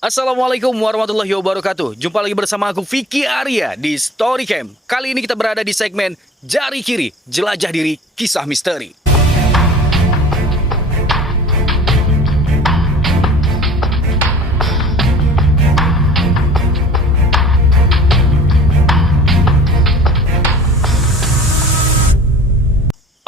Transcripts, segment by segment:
Assalamualaikum warahmatullahi wabarakatuh. Jumpa lagi bersama aku Vicky Arya di Storycam. Kali ini kita berada di segmen Jari Kiri, Jelajah Diri, Kisah Misteri.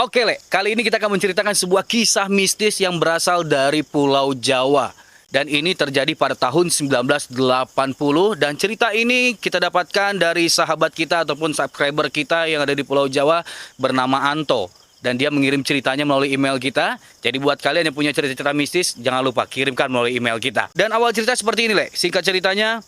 Oke, Le, kali ini kita akan menceritakan sebuah kisah mistis yang berasal dari Pulau Jawa. Dan ini terjadi pada tahun 1980 dan cerita ini kita dapatkan dari sahabat kita ataupun subscriber kita yang ada di Pulau Jawa bernama Anto. Dan dia mengirim ceritanya melalui email kita. Jadi buat kalian yang punya cerita-cerita mistis, jangan lupa kirimkan melalui email kita. Dan awal cerita seperti ini, Le. Singkat ceritanya,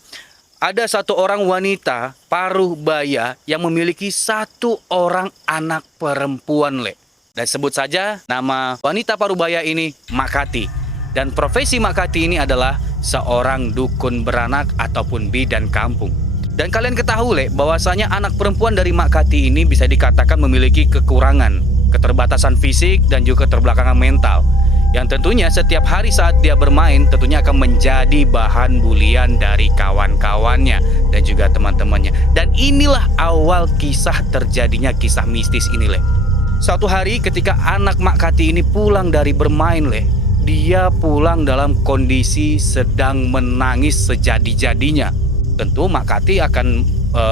ada satu orang wanita paruh baya yang memiliki satu orang anak perempuan, Le. Dan sebut saja nama wanita paruh baya ini Makati. Dan profesi Makati ini adalah seorang dukun beranak ataupun bidan kampung. Dan kalian ketahui, Le, bahwasanya anak perempuan dari Makati ini bisa dikatakan memiliki kekurangan, keterbatasan fisik dan juga keterbelakangan mental. Yang tentunya setiap hari saat dia bermain tentunya akan menjadi bahan bulian dari kawan-kawannya dan juga teman-temannya. Dan inilah awal kisah terjadinya kisah mistis ini, Le. Suatu hari ketika anak Makati ini pulang dari bermain, Le, dia pulang dalam kondisi sedang menangis sejadi-jadinya. Tentu Makati akan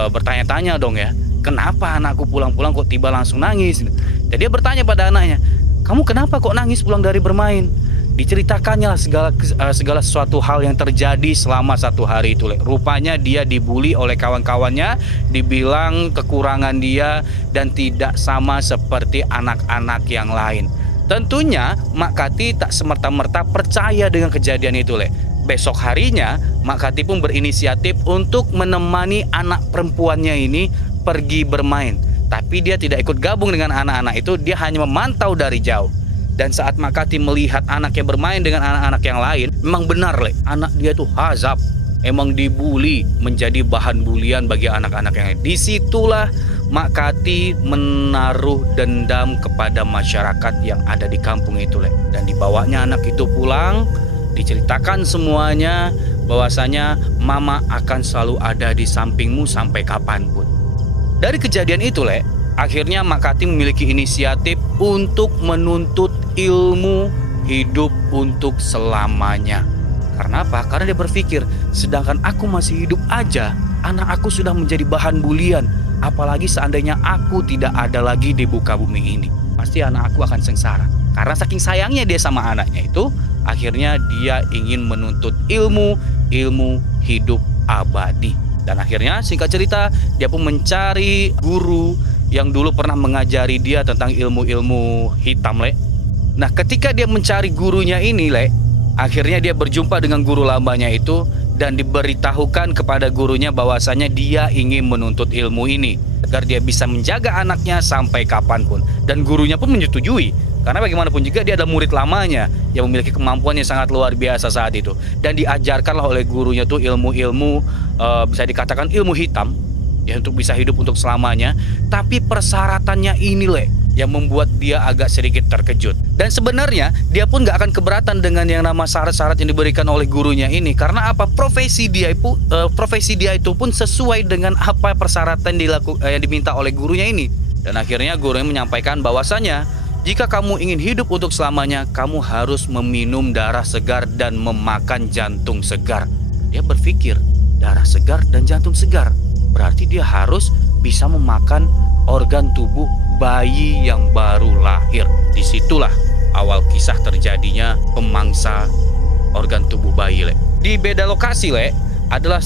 bertanya-tanya dong ya, kenapa anakku pulang-pulang kok tiba langsung nangis? Dan dia bertanya pada anaknya, kamu kenapa kok nangis pulang dari bermain? Diceritakannya segala sesuatu hal yang terjadi selama satu hari itu, Le. Rupanya dia dibully oleh kawan-kawannya, dibilang kekurangan dia dan tidak sama seperti anak-anak yang lain. Tentunya Makati tak semerta-merta percaya dengan kejadian itu, Le. Besok harinya Makati pun berinisiatif untuk menemani anak perempuannya ini pergi bermain. Tapi dia tidak ikut gabung dengan anak-anak itu, dia hanya memantau dari jauh. Dan saat Makati melihat anaknya bermain dengan anak-anak yang lain, memang benar, Le, anak dia itu hazab. Emang dibully, menjadi bahan bulian bagi anak-anak yang lain. Disitulah Makati menaruh dendam kepada masyarakat yang ada di kampung itu, Le. Dan dibawanya anak itu pulang, diceritakan semuanya bahwasanya mama akan selalu ada di sampingmu sampai kapanpun. Dari kejadian itu, Le, akhirnya Makati memiliki inisiatif untuk menuntut ilmu hidup untuk selamanya. Karena apa? Karena dia berpikir, sedangkan aku masih hidup aja, anak aku sudah menjadi bahan bulian. Apalagi seandainya aku tidak ada lagi di muka bumi ini, pasti anak aku akan sengsara. Karena saking sayangnya dia sama anaknya itu, akhirnya dia ingin menuntut ilmu hidup abadi. Dan akhirnya singkat cerita, dia pun mencari guru yang dulu pernah mengajari dia tentang ilmu-ilmu hitam, Le. Nah, ketika dia mencari gurunya ini, Le, akhirnya dia berjumpa dengan guru lamanya itu dan diberitahukan kepada gurunya bahwasanya dia ingin menuntut ilmu ini agar dia bisa menjaga anaknya sampai kapanpun. Dan gurunya pun menyetujui, karena bagaimanapun juga dia adalah murid lamanya yang memiliki kemampuan yang sangat luar biasa saat itu. Dan diajarkanlah oleh gurunya tuh ilmu-ilmu bisa dikatakan ilmu hitam ya, untuk bisa hidup untuk selamanya. Tapi persyaratannya ini, Le, yang membuat dia agak sedikit terkejut. Dan sebenarnya dia pun gak akan keberatan dengan yang nama syarat-syarat yang diberikan oleh gurunya ini. Karena apa? Profesi dia itu pun sesuai dengan apa persyaratan yang diminta oleh gurunya ini. Dan akhirnya gurunya menyampaikan bahwasanya jika kamu ingin hidup untuk selamanya, kamu harus meminum darah segar dan memakan jantung segar. Dia berpikir, darah segar dan jantung segar, berarti dia harus bisa memakan organ tubuh bayi yang baru lahir. Disitulah awal kisah terjadinya pemangsa organ tubuh bayi, Le. Di beda lokasi, Le, adalah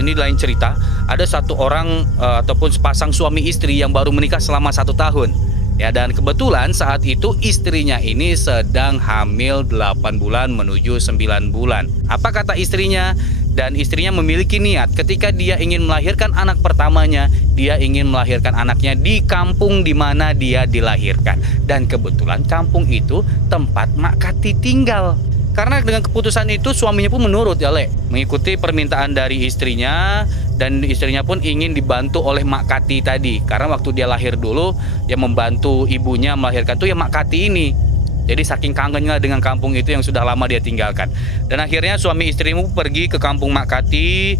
ini lain cerita. Ada satu orang ataupun sepasang suami istri yang baru menikah selama 1 tahun. Ya, dan kebetulan saat itu istrinya ini sedang hamil 8 bulan menuju 9 bulan. Apa kata istrinya? Dan istrinya memiliki niat ketika dia ingin melahirkan anak pertamanya, dia ingin melahirkan anaknya di kampung di mana dia dilahirkan. Dan kebetulan kampung itu tempat Makati tinggal. Karena dengan keputusan itu suaminya pun menurut, ya, Le, mengikuti permintaan dari istrinya. Dan istrinya pun ingin dibantu oleh Makati tadi. Karena waktu dia lahir dulu, yang membantu ibunya melahirkan tuh ya Makati ini. Jadi saking kangennya dengan kampung itu yang sudah lama dia tinggalkan. Dan akhirnya suami istrimu pergi ke kampung Mak Kati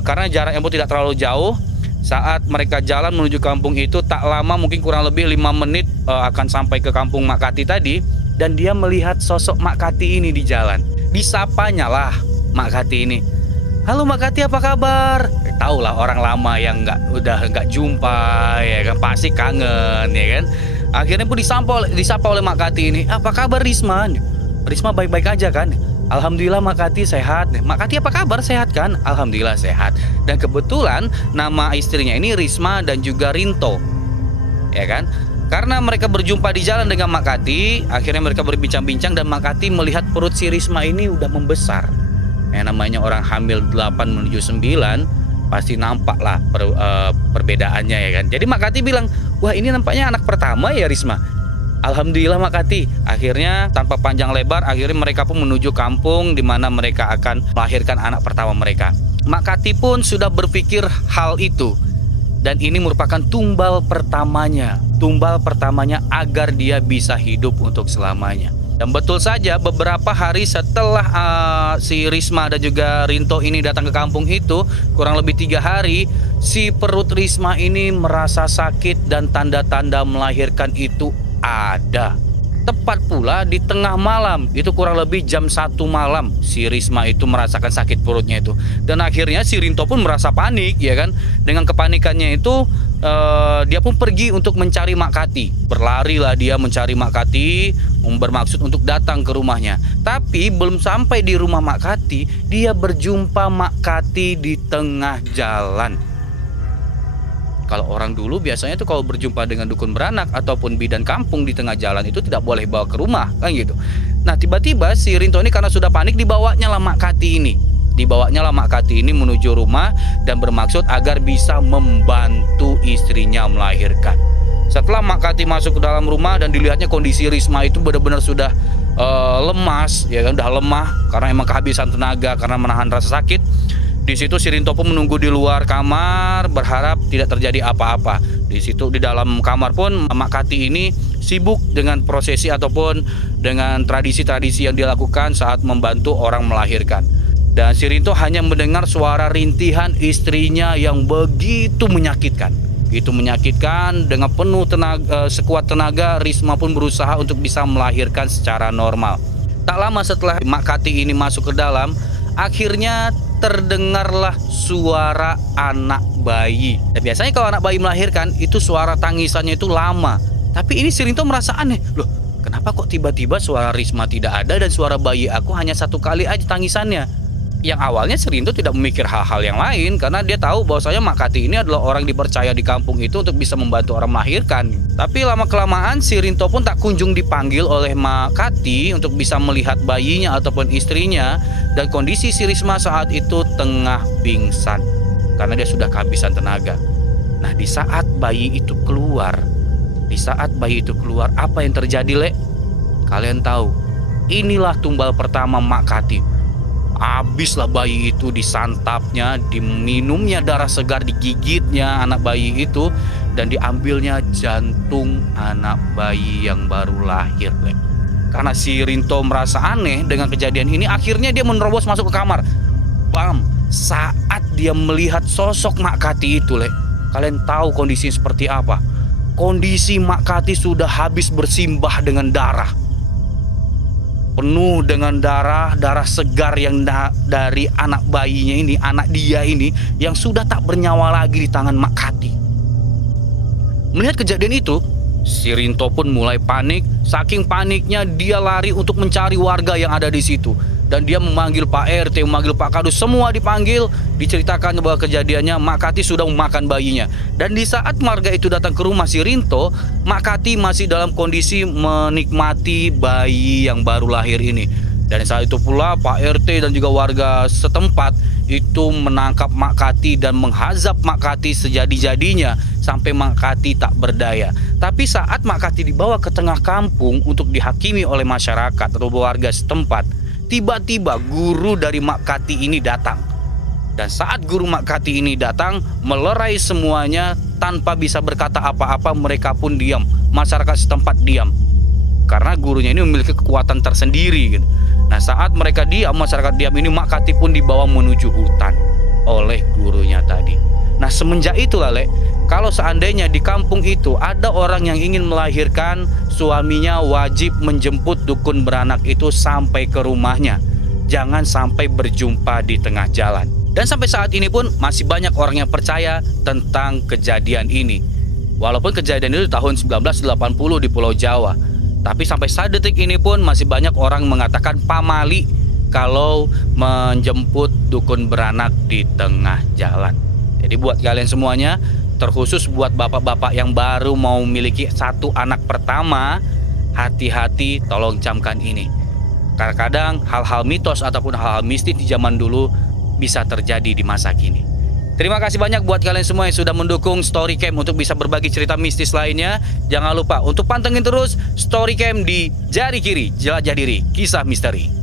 karena jaraknya pun tidak terlalu jauh. Saat mereka jalan menuju kampung itu tak lama, mungkin kurang lebih 5 menit akan sampai ke kampung Mak Kati tadi. Dan dia melihat sosok Mak Kati ini di jalan. Disapanya lah Mak Kati ini. Halo Mak Kati, apa kabar? Tahu lah orang lama yang udah nggak jumpa ya kan, pasti kangen ya kan. Akhirnya pun disapa oleh Mak Kati ini. Apa kabar Risma? Risma baik-baik aja kan? Alhamdulillah Mak Kati sehat. Mak Kati apa kabar, sehat kan? Alhamdulillah sehat. Dan kebetulan nama istrinya ini Risma dan juga Rinto, ya kan? Karena mereka berjumpa di jalan dengan Mak Kati, akhirnya mereka berbincang-bincang dan Mak Kati melihat perut si Risma ini udah membesar. Yang namanya orang hamil 8 menuju 9 pasti nampak lah perbedaannya ya kan. Jadi Mak Kati bilang, wah ini nampaknya anak pertama ya Risma. Alhamdulillah Mak Kati. Akhirnya tanpa panjang lebar, akhirnya mereka pun menuju kampung di mana mereka akan melahirkan anak pertama mereka. Mak Kati pun sudah berpikir hal itu. Dan ini merupakan tumbal pertamanya agar dia bisa hidup untuk selamanya. Dan betul saja beberapa hari setelah si Risma dan juga Rinto ini datang ke kampung itu, kurang lebih 3 hari, si perut Risma ini merasa sakit dan tanda-tanda melahirkan itu ada. Tepat pula di tengah malam, itu kurang lebih jam 1 malam, si Risma itu merasakan sakit perutnya itu. Dan akhirnya si Rinto pun merasa panik ya kan. Dengan kepanikannya itu dia pun pergi untuk mencari Mak Kati. Berlarilah dia mencari Mak Kati, bermaksud untuk datang ke rumahnya. Tapi belum sampai di rumah Mak Kati, dia berjumpa Mak Kati di tengah jalan. Kalau orang dulu biasanya tuh kalau berjumpa dengan dukun beranak ataupun bidan kampung di tengah jalan itu tidak boleh bawa ke rumah kan gitu. Nah tiba-tiba si Rinto ini karena sudah panik dibawanya lah Mak Kati ini menuju rumah dan bermaksud agar bisa membantu istrinya melahirkan. Setelah Mak Kati masuk ke dalam rumah dan dilihatnya kondisi Risma itu benar-benar sudah lemas ya kan, udah lemah karena emang kehabisan tenaga karena menahan rasa sakit. Di situ si Rinto pun menunggu di luar kamar berharap tidak terjadi apa-apa. Di situ di dalam kamar pun Mak Kati ini sibuk dengan prosesi ataupun dengan tradisi-tradisi yang dilakukan saat membantu orang melahirkan. Dan si Rinto hanya mendengar suara rintihan istrinya yang begitu menyakitkan. Itu menyakitkan, dengan penuh tenaga, sekuat tenaga Risma pun berusaha untuk bisa melahirkan secara normal. Tak lama setelah Mak Kati ini masuk ke dalam, akhirnya terdengarlah suara anak bayi. Dan biasanya kalau anak bayi melahirkan itu suara tangisannya itu lama. Tapi ini si Rinto merasa aneh. Loh, kenapa kok tiba-tiba suara Risma tidak ada dan suara bayi aku hanya 1 kali aja tangisannya? Yang awalnya si Rinto tidak memikir hal-hal yang lain karena dia tahu bahwasanya Mak Kati ini adalah orang dipercaya di kampung itu untuk bisa membantu orang melahirkan. Tapi lama-kelamaan si Rinto pun tak kunjung dipanggil oleh Mak Kati untuk bisa melihat bayinya ataupun istrinya. Dan kondisi si Risma saat itu tengah pingsan karena dia sudah kehabisan tenaga. Nah di saat bayi itu keluar, apa yang terjadi Lek? Kalian tahu, inilah tumbal pertama Mak Kati. Habislah bayi itu disantapnya, diminumnya darah segar, digigitnya anak bayi itu, dan diambilnya jantung anak bayi yang baru lahir. Karena si Rinto merasa aneh dengan kejadian ini, akhirnya dia menerobos masuk ke kamar. Bam! Saat dia melihat sosok Mak Kati itu, kalian tahu kondisi seperti apa? Kondisi Mak Kati sudah habis bersimbah dengan darah. Penuh dengan darah segar yang dari anak bayinya ini, anak dia ini yang sudah tak bernyawa lagi di tangan Mak Kati. Melihat kejadian itu, si Rinto pun mulai panik. Saking paniknya dia lari untuk mencari warga yang ada di situ. Dan dia memanggil Pak RT, memanggil Pak Kadus, semua dipanggil. Diceritakan bahwa kejadiannya Mak Kati sudah memakan bayinya. Dan di saat warga itu datang ke rumah si Rinto, Mak Kati masih dalam kondisi menikmati bayi yang baru lahir ini. Dan saat itu pula Pak RT dan juga warga setempat itu menangkap Mak Kati dan menghazab Mak Kati sejadi-jadinya sampai Mak Kati tak berdaya. Tapi saat Mak Kati dibawa ke tengah kampung untuk dihakimi oleh masyarakat atau warga setempat, tiba-tiba guru dari Mak Kati ini datang. Dan saat guru Mak Kati ini datang, melerai semuanya tanpa bisa berkata apa-apa, mereka pun diam. Masyarakat setempat diam. karena gurunya ini memiliki kekuatan tersendiri gitu. Nah, saat mereka diam, masyarakat diam ini, Mak Kati pun dibawa menuju hutan oleh gurunya tadi. Nah, semenjak itulah, Le, kalau seandainya di kampung itu ada orang yang ingin melahirkan, suaminya wajib menjemput dukun beranak itu sampai ke rumahnya. Jangan sampai berjumpa di tengah jalan. Dan sampai saat ini pun masih banyak orang yang percaya tentang kejadian ini. Walaupun kejadian itu tahun 1980 di Pulau Jawa, tapi sampai saat detik ini pun masih banyak orang mengatakan pamali kalau menjemput dukun beranak di tengah jalan. Jadi buat kalian semuanya, terkhusus buat bapak-bapak yang baru mau memiliki satu anak pertama, hati-hati, tolong camkan ini. Kadang-kadang hal-hal mitos ataupun hal-hal mistis di zaman dulu bisa terjadi di masa kini. Terima kasih banyak buat kalian semua yang sudah mendukung Storycam untuk bisa berbagi cerita mistis lainnya. Jangan lupa untuk pantengin terus Storycam di jari kiri, jelajah diri, kisah misteri.